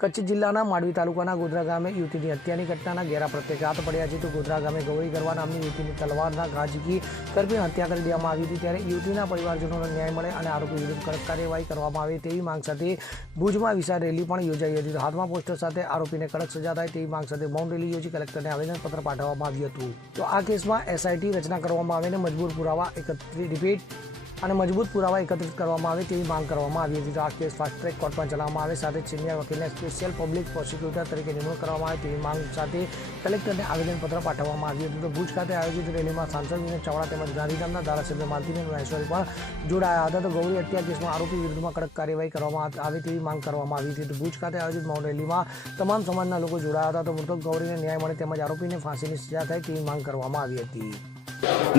કચ્છ જિલ્લાના માંડવી તાલુકાના ગોધરા ગામે યુવતીની હત્યાની ઘટનાના ઘેરા પ્રત્યાઘાત પડ્યા છે. તો ગોધરા ગામે ગૌરી ગરવા નામની યુવતીની તલવારના ઘા ઝીકી કરપીને હત્યા કરી દેવામાં આવી હતી. ત્યારે યુવતીના પરિવારજનોને ન્યાય મળે અને આરોપી વિરુદ્ધ કડક કાર્યવાહી કરવામાં આવે તેવી માંગ સાથે ભુજમાં વિશાળ રેલી પણ યોજાઈ હતી. હાથમાં પોસ્ટર સાથે આરોપીને કડક સજા થાય તેવી માંગ સાથે મૌન રેલી યોજી કલેક્ટરને આવેદનપત્ર પાઠવવામાં આવ્યું હતું. તો આ કેસમાં એસઆઈટી રચના કરવામાં આવે અને મજબૂત પુરાવા એકત્રિત કરવામાં આવે તેવી માંગ કરવામાં આવી હતી. તો આ કેસ ફાસ્ટ ટ્રેક કોર્ટમાં ચલાવવામાં આવે સાથે સિનિયર વકીલને સ્પેશિયલ પબ્લિક પ્રોસિક્યુટર તરીકે નિમણૂક કરવામાં આવે તેવી માંગ સાથે કલેક્ટરને આવેદનપત્ર પાઠવવામાં આવ્યું હતું. તો ભુજ ખાતે આયોજિત રેલીમાં સાંસદ વિનોદ ચાવડા તેમજ ગાંધીધામના ધારાસભ્ય માલતીબેન મહેશ્વરી પણ જોડાયા હતા. તો ગૌરી હત્યા કેસમાં આરોપી વિરુદ્ધમાં કડક કાર્યવાહી કરવામાં આવે તેવી માંગ કરવામાં આવી હતી. તો ભુજ ખાતે આયોજિત મૌન રેલીમાં તમામ સમાજના લોકો જોડાયા હતા. તો મૃતક ગૌરીને ન્યાય મળે તેમજ આરોપીને ફાંસીની સજા થાય તેવી માંગ કરવામાં આવી હતી.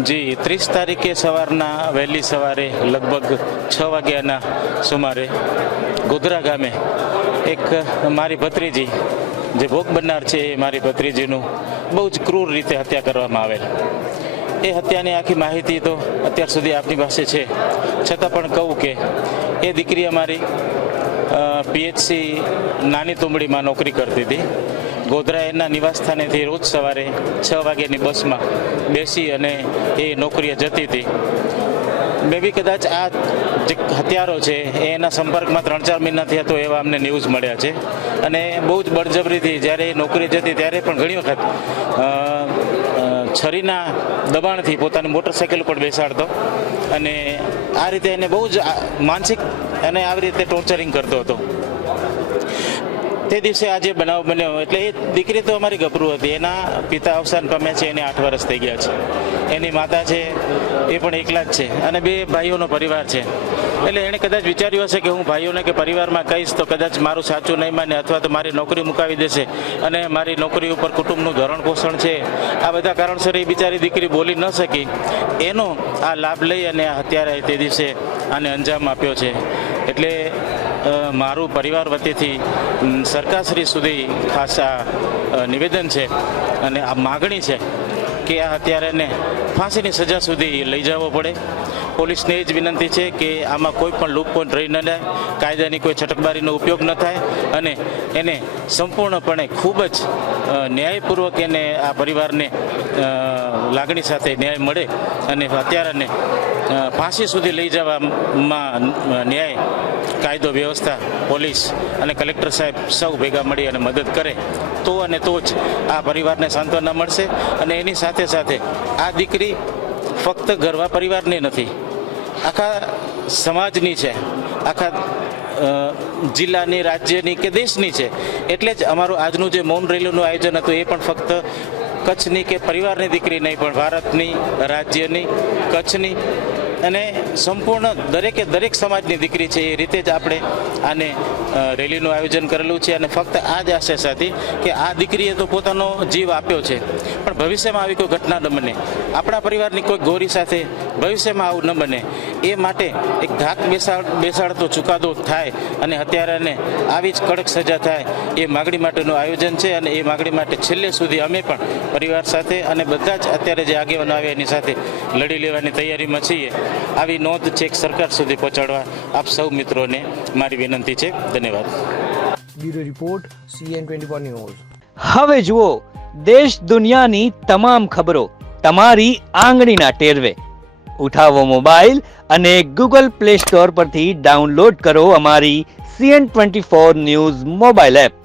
જી 30 તારીખે સવારના વહેલી સવારે લગભગ 6 વાગ્યાના સુમારે ગોધરા ગામે એક મારી ભત્રીજી જે ભોગ બનનાર છે એ મારી ભત્રીજીનું બહુ જ ક્રૂર રીતે હત્યા કરવામાં આવેલ. એ હત્યાની આખી માહિતી તો અત્યાર સુધી આપની પાસે છે, છતાં પણ કહું કે એ દીકરી અમારી પીએચસી નાની તુંબડીમાં નોકરી કરતી હતી. ગોધરા એના નિવાસસ્થાનેથી રોજ સવારે 6 વાગ્યાની બસમાં બેસી અને એ નોકરીએ જતી હતી. મે બી કદાચ આ જે હત્યારો છે એના સંપર્કમાં 3-4 મહિના થયા તો એવા અમને ન્યૂઝ મળ્યા છે. અને બહુ જ બળજબરીથી જ્યારે એ નોકરી જતી ત્યારે પણ ઘણી વખત છરીના દબાણથી પોતાની મોટરસાઇકલ પર બેસાડતો અને આ રીતે એને બહુ જ માનસિક અને આવી રીતે ટોર્ચરિંગ કરતો હતો. તે દિવસે આજે બનાવ બન્યો એટલે એ દીકરી તો અમારી ગભરું હતી. એના પિતા અવસાન પામ્યા છે, એને 8 વર્ષ થઈ ગયા છે. એની માતા છે એ પણ એકલા જ છે અને 2 ભાઈઓનો પરિવાર છે. એટલે એણે કદાચ વિચાર્યું હશે કે હું ભાઈઓને કે પરિવારમાં કહીશ તો કદાચ મારું સાચું નહીં માને અથવા તો મારી નોકરી મુકાવી દેશે અને મારી નોકરી ઉપર કુટુંબનું ધરણ પોષણ છે. આ બધા કારણસર એ બિચારી દીકરી બોલી ન શકી. એનો આ લાભ લઈ અને આ હત્યારાએ તે દિવસે આને અંજામ આપ્યો છે. એટલે મારું પરિવાર વતીથી સરકારશ્રી સુધી ખાસ આ નિવેદન છે અને આ માગણી છે કે આ હત્યારાને ફાંસીની સજા સુધી લઈ જવો પડે. પોલીસને એ જ વિનંતી છે કે આમાં કોઈ પણ લૂપહોલ રહી ન જાય, કાયદાની કોઈ છટકબારીનો ઉપયોગ ન થાય અને એને સંપૂર્ણપણે ખૂબ જ ન્યાયપૂર્વક એને આ પરિવારને લાગણી સાથે ન્યાય મળે અને હત્યારાને ફાંસી સુધી લઈ જવામાં ન્યાય, કાયદો, વ્યવસ્થા, પોલીસ અને કલેક્ટર સાહેબ સૌ ભેગા મળી અને મદદ કરે તો અને તો જ આ પરિવારને સાંત્વના મળશે. અને એની સાથે સાથે આ દીકરી ફક્ત ગરવા પરિવારની નથી, આખા સમાજની છે, આખા જિલ્લાની, રાજ્યની કે દેશની છે. એટલે જ અમારું આજનું જે મૌન રેલીનું આયોજન હતું એ પણ ફક્ત કચ્છની કે પરિવારની દીકરી નહીં પણ ભારતની, રાજ્યની, કચ્છની અને સંપૂર્ણ દરેકે દરેક સમાજની દીકરી છે. એ રીતે જ આપણે આને રેલીનું આયોજન કરેલું છે અને ફક્ત આ જ આશા સાથે કે આ દીકરીએ તો પોતાનો જીવ આપ્યો છે પણ ભવિષ્યમાં આવી કોઈ ઘટના ન બને, આપણા પરિવારની કોઈ ગોરી સાથે ભવિષ્યમાં આવું ન બને એ માટે એક ધાક બેસાડતો ચુકાદો થાય અને હત્યારાને આવી જ કડક સજા થાય એ માગણી માટેનું આયોજન છે. અને એ માગણી માટે છેલ્લે સુધી અમે પણ પરિવાર સાથે અને બધા જ અત્યારે જે આગેવાનો આવ્યા એની સાથે લડી લેવાની તૈયારીમાં છીએ. આવી નોંધ છેક સરકાર સુધી પહોંચાડવા આપ સૌ મિત્રોને મારી વિનંતી છે. ધન્યવાદ. Bureau report CN24 news. હવે જુઓ દેશ દુનિયાની તમામ ખબરો તમારી આંગળીના ટેરવે. ઉઠાવો મોબાઈલ અને Google Play Store પરથી ડાઉનલોડ કરો અમારી CN24 ન્યૂઝ મોબાઈલ એપ.